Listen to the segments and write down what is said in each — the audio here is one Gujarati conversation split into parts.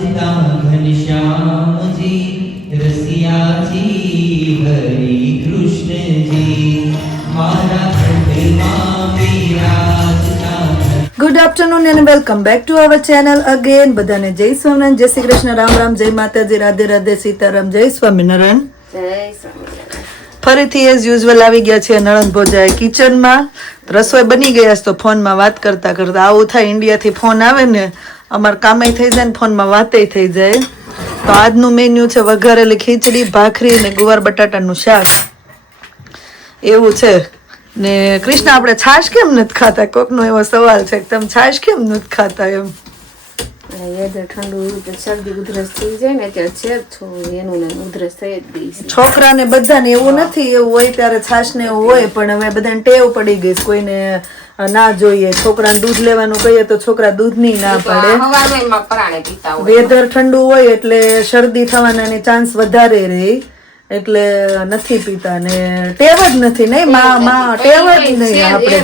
હતા ઘનશ્યામજી રસિયાજી હરી કૃષ્ણજી. મારા વિરાજતા good afternoon and welcome back to our channel again બધાને જય સ્વામિનારાયણ જય શ્રી કૃષ્ણ રામ રામ જય માતાજી રાધે રાધે સીતારામ જય સ્વામિનારાયણ. ફરીથી એઝ યુઝ્યુઅલ આવી ગયા છે નળંદ ભોજાએ કિચનમાં રસોઈ બની ગયા છે તો ફોનમાં વાત કરતા કરતા આવું થાય ઇન્ડિયાથી ફોન આવે ને અમાર કામે થઈ જાય ને ફોનમાં વાતે થઈ જાય. તો આજનું મેન્યુ છે વઘારેલી ખીચડી ભાખરી અને ગુવાર બટાટાનું શાક. એવું છે. ને કૃષ્ણ આપણે છાશ કેમ નથી ખાતા? કોકનો એવો સવાલ છે કે તમે છાશ કેમ નથી ખાતા એમ? છોકરાને બધાને એવું નથી એવું હોય ત્યારે છાશ ને એવું હોય પણ હવે બધાને ટેવ પડી ગઈ કોઈને ના જોઈએ. છોકરાને દૂધ લેવાનું કહીએ તો છોકરા દૂધ નહીં ના પાડે. વેધર ઠંડુ હોય એટલે શરદી થવાના ચાન્સ વધારે રહે. એટલે નથી પીતા ને ટેવ જ નથી નહીં મા મા ટેવ જ નહીં આપણે.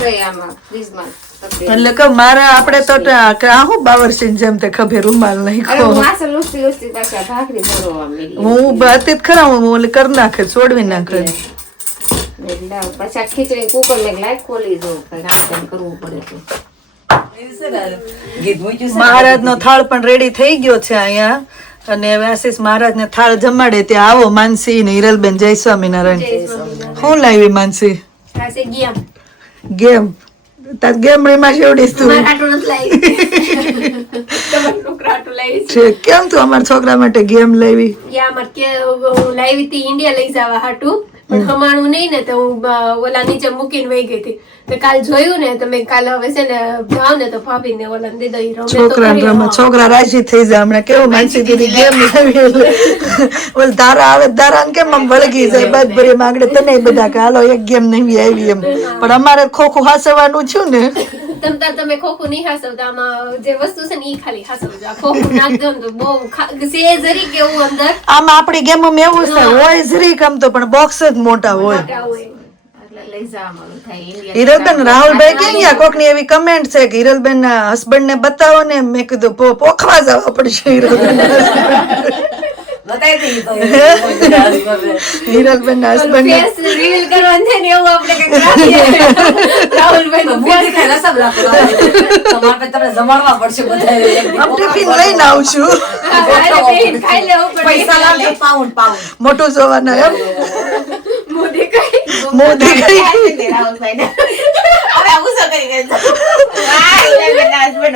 એટલે કે મારા આપણે તો આ હું બાવરસિંહ જેમ તે ખભે રૂમાલ નહીં ખો હું હતી ખરા હું કરી નાખે છોડવી નાખે. ખીચડી લાઈટ ખોલી દઉં કરવું પડે તો. મહારાજ નો થાળ પણ રેડી થઈ ગયો છે અહીંયા. અને હવે આશીષ મહારાજ ને થાળ જમાડે ત્યાં આવો માનસી ને હિરલબેન જય સ્વામિનારાયણ. હું લાવી માનસી? ગેમ. તાર ગેમ રહીમાં શેવડીશ તું. છે. કેમ તું અમારા છોકરા માટે ગેમ લાવી? લાવી હતી ઇન્ડિયા લઈ જવા હાટું. પણ હમાણું નહીં ને તો હું ઓલા નીચે મૂકીને વહી ગઈ હતી. તો કાલ જોયું ને તમે કાલ હવે છે ને જાવ ને તો ભાભી ને ઓલા દે દઈ રમે છોકરા રમે છોકરા રાજી થઈ જાય. હમણાં કેવું માનસી દીદી ગેમ લાવી ઓલ તારા આવે તારા ને કેમ આમ વળગી જાય? બાદ ભરી માંગડે તને બધા કે હાલો એક ગેમ નહીં આવી એમ. પણ અમારે ખોખું હાસવાનું છું ને તમ તાર તમે ખોખું નહીં હાસવતા આમાં જે વસ્તુ છે ને ઈ ખાલી હાસવજો. આ ખોખું નાખ દો ને તો બહુ ખા- છે જરી કેવું અંદર. આમાં આપણી ગેમમાં એવું છે હોય જરી કમ તો પણ બોક્સ જ મોટા હોય. મોટા હોય. એટલે લઈ જવાનું થાય ઇન્ડિયા હિરલબેન રાહુલભાઈ કે ગયા? કોકની એવી કમેન્ટ છે કે હિરલબેન ના હસબન્ડ ને બતાવો ને મેં કીધું પો- પોખવા જવા પડશે હિરલબેન મોટું જોવાના એમ? મોઢે કઈ? મોદી કઈ. હવે આવું શું કરી દેજો? વાહ, ઇલેવનના husband,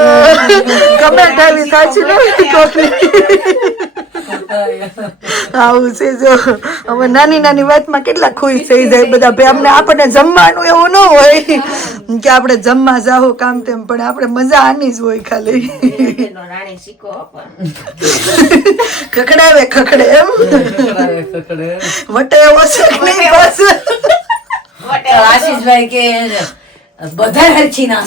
કમેન્ટ આવી સાચી નથી કોકની આવું છે જો. અમે નાની નાની વાતમાં કેટલા ખુશ થઈ જાય બધા ભાઈ. અમને આપણને જમવાનું એવું ન હોય કે આપણે જમવા જાઓ કામ તેમ પણ આપણે મજા આની જ હોય ખાલી. ખખડાવે ખખડે એમ. વટે એવો છે નહીં બસ આશીષભાઈ કે બધા હરખી ના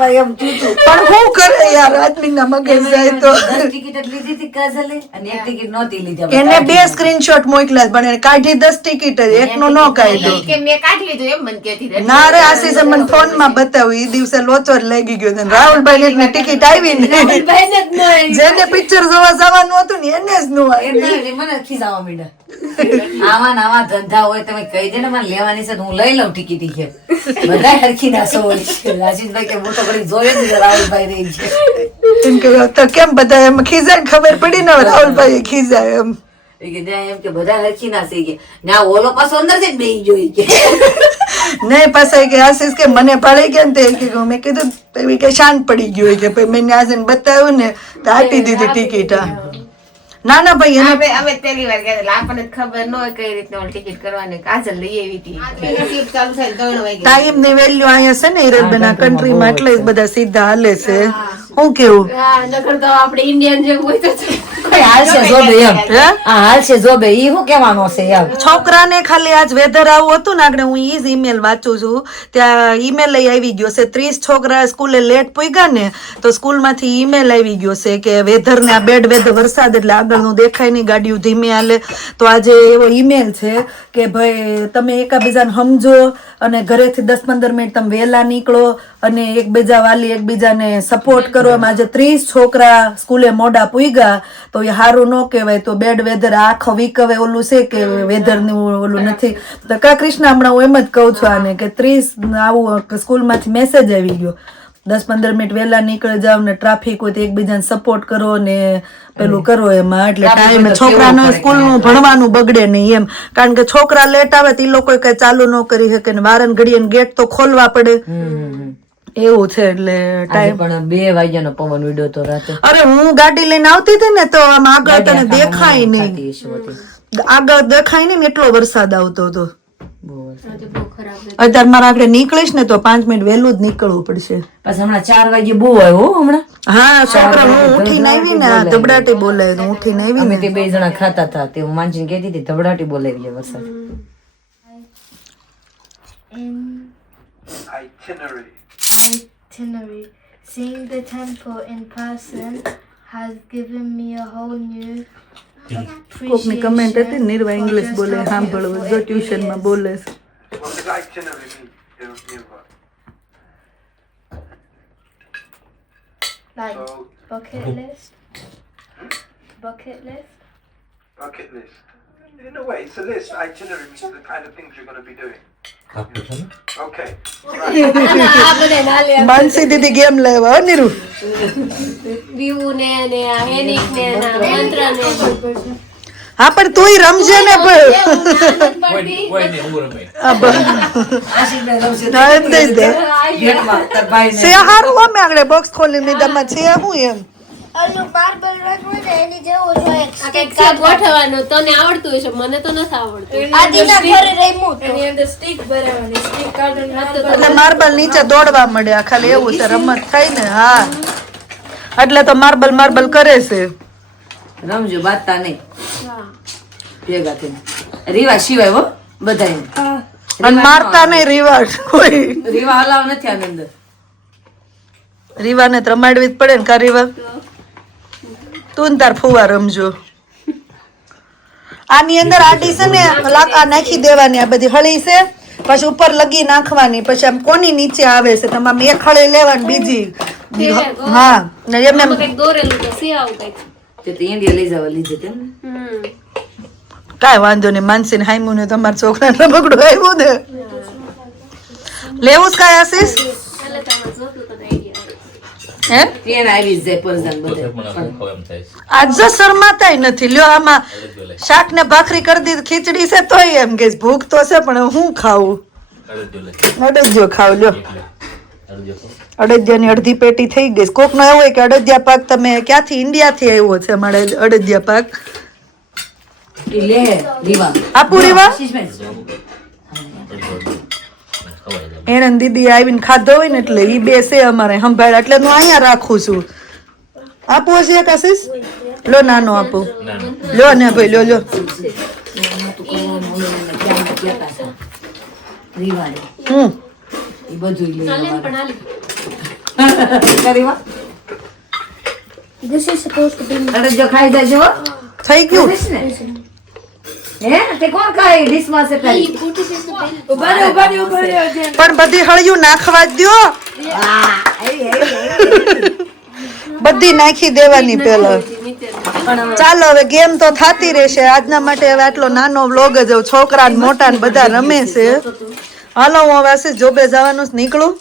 ટિકિટમાં એમ તૂટું પણ હું કરે યાર આદમીના મગજ જાય તો. ટિકિટ લીધી હતી કાજલે અને એક ટિકિટ નહોતી લીધી એને બે સ્ક્રીનશોટ મોકલ્યા છે, પણ એને કાઢી દસ ટિકિટ જ એકનો ન કાઢ્યો. કે મેં કાઢી લીધું એમ મને કહેતી ના રે આશીષ મને ફોનમાં બતાવ્યું એ દિવસે લોચો જ લાગી ગયો છે રાહુલભાઈ ને ટિકિટ આવી ને. ન. જેને પિક્ચર જોવા જવાનું હતું ને એને જ નો આવી. ના મને ખીજાવા માંડ્યા. આવા ને ધંધા હોય તમે કહી દે ને મને લેવાની છે હું લઈ લઉં ટિકિટ કે. બધા હરખી ના સૌ હોય છે કે હું ઘડી જોયો જ રાહુલભાઈ રહી છે. એમ કે તો કેમ બધા એમ ખીજાય ને ખબર પડી ને રાહુલભાઈ ખીજાય એમ. એ એમ કે બધા હરખી ના સહી કે ના ઓલો પાછો અંદર જ બેહી જોઈ કે. નહીં પાછા કે આશીષ કે મને ભાળી કે ને તે કે મેં કીધું કે શાંત પડી ગયું કે ભાઈ મેં આજે બતાવ્યું ને તો આપી દીધી ટિકિટ હા. ના ના ભાઈ એને અમે અમે પહેલી વાર ગયા એટલે આપણને ખબર ન હોય કઈ રીતના ઓલી ટિકિટ કરવાની. કાજલ લઈ આવી હતી. ટાઈમની વેલ્યુ અહીંયા છે ને હિરલબેન આ કન્ટ્રીમાં એટલે જ બધા સીધા હાલે છે. હું કેવું? નકર તો આપણે ઇન્ડિયન જેવું હોય તો કઈ હાલશે જોબે એમ. હે હાલશે જોબે ઈ શું કહેવાનો છે એમ? છોકરાને ખાલી આજ વેધર આવું હતું ને આગળ હું ઈ જ ઈમેલ વાંચું છું. ત્યાં ઈમેલ આવી ગયો છે. ત્રીસ છોકરા સ્કૂલે લેટ પૂગ્યા ને તો સ્કૂલમાંથી ઈમેલ આવી ગયો છે કે વેધર ને આ બેડ વેધર વરસાદ એટલે આગળનું દેખાય નહીં ગાડીઓ ધીમે હાલે. તો આજે એવો ઈમેલ છે કે ભાઈ તમે એકાબીજાને સમજો અને ઘરેથી દસ પંદર મિનિટ તમે વહેલા નીકળો અને એકબીજા વાલી એકબીજાને સપોર્ટ કરો. એમ આજે ત્રીસ છોકરા સ્કૂલે મોડા પૂગ્યા તો એ સારું ન કહેવાય તો બેડ વેધર આખો વીક હવે ઓલું છે કે વેધરનું ઓલું નથી. તો કા કૃષ્ણ હમણાં હું એમ જ કહું છું આને કે ત્રીસ આવું સ્કૂલમાંથી મેસેજ આવી ગયો. દસ પંદર મિનિટ વહેલા નીકળી જાવ ને ટ્રાફિક હોય તો એકબીજાને સપોર્ટ કરો ને પેલું કરો એમાં. એટલે ટાઈમ છોકરાનો સ્કૂલનું ભણવાનું બગડે નહીં એમ. કારણ કે છોકરા લેટ આવે તો એ લોકો કઈ ચાલુ ન કરી શકે ને વારન ઘડીએ ગેટ તો ખોલવા પડે. એવું છે એટલે ટાઈમ પણ બે વાગ્યાનો પવન ઉડ્યો તો રાતે. અરે હું ગાડી લઈને આવતી હતી ને તો આમ આગળ તને દેખાય નહીં. આગળ દેખાય નહીં ને એટલો વરસાદ આવતો હતો. બહુ વરસાદ. બહુ ખરાબ અત્યારે મારે આપણે નીકળીશ ને તો પાંચ મિનિટ વહેલું જ નીકળવું પડશે. પછી હમણાં ચાર વાગે બહુ આવ્યો હો હમણાં. હા છોકરા હું ઉઠીને આવી ને ધબડાટી બોલાય તો ઉઠીને આવી ને તે બે જણા ખાતા હતા તે હું માનજીને કહેતી હતી ધબડાટી બોલાવી છે વરસાદ. itinerary. itinerary. Seeing the temple in person has given me a whole new કોકની કમેન્ટ હતી ને નિર્વા ઇંગ્લિશ બોલે સાંભળવું જો ટ્યુશનમાં બોલે છે. What does itinerary mean? Nir- Nirva? like So, bucket list. Bucket list. bucket list. In a way, it's a list. Itinerary means the kind of things you're going to be doing. Mansi Didi game લેવા નીરુ. વ્યૂ ને ને આ હેનિક ને ના મંત્ર ને હા પણ તુંય રમજે ને પણ. હારું અમે આગળ બોક્સ ખોલી તમે છે શું એમ. એની ગોઠવવાનું તને આવડતું હશે મને તો નથી આવડતું. આદિના ઘરે રમ્યું હતું. એટલે માર્બલ નીચે દોડવા મળ્યા ખાલી એવું છે રમત થાય ને હા. એટલે તો માર્બલ માર્બલ કરે છે. રમજો બાતા નહીં. ભેગા થઈને. રીવા સિવાય હો બધાય અને મારતા નહીં રીવા કોઈ. રીવા હલાવ નથી આની અંદર રીવાને તો રમાડવી જ પડે ને કા રીવા તું તાર ફુવા રમજો. આની અંદર આડી છે ને લાકા નાખી દેવાની આ બધી હળી છે. પછી ઉપર લગી નાખવાની પછી આમ કોની નીચે આવે છે તમારે એક હળી લેવાની બીજી. હા ને એમ એમ ને. કાંઈ વાંધો નહીં માનસીને હાઈમું ને તમારા છોકરાને રમકડું આવ્યું ને. લેવું જ કાંઈ આશીષ એટલે તમે જોતું તો આઈડિયા હે ટ્રેન આવી જ જાય પરજાન બધે આજ જો શરમાતાય નથી. લ્યો આમાં શાક ને ભાખરી કરી દીધી ખીચડી છે તોય એમ કે ભૂખ તો છે પણ હું ખાવું? અડદિયો ખાવ લ્યો. અડદિયાની અડધી પેટી થઈ ગઈ કોક નો એવું હોય કે અડદિયા પાક તમે ક્યાંથી ઇન્ડિયા થી આવ્યો છે અમારે અડદિયા પાક? આપું રીવા એને દીદી આવીને ખાધો હોય ને એટલે એ બેસે અમારે સંભાળ. એટલે હું અહીંયા રાખું છું. આપો છે કાશીસ લો નાનો આપો. લો ને ભાઈ લો લો. હમ. થઈ ગયું? પણ બધી હળિયું નાખવા જ દ્યો. બધી નાખી દેવાની પેલા ચાલો હવે ગેમ તો થતી રહેશે. આજના માટે હવે આટલો નાનો વ્લોગ જ છોકરા ને મોટા ને બધા રમે છે. હાલો હું હવે આશીષ જોબે જવાનું જ નીકળું.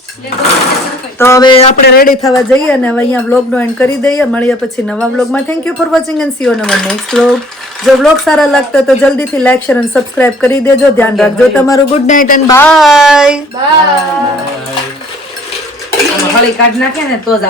તો હવે આપણે રેડી થવા જઈએ અને હવે અહીંયા વ્લોગનો એન્ડ કરી દઈએ. મળીએ પછી નવા વ્લોગમાં. Thank you for watching and see you નવા નેક્સ્ટ વ્લોગ જો બ્લોગ સારા લાગતો તો જલ્દીથી લાઈક શેર અને સબસ્ક્રાઇબ કરી દેજો. ધ્યાન રાખજો તમારું ગુડ નાઇટ એન્ડ બાય હળી કાઢ નાખે ને તો જ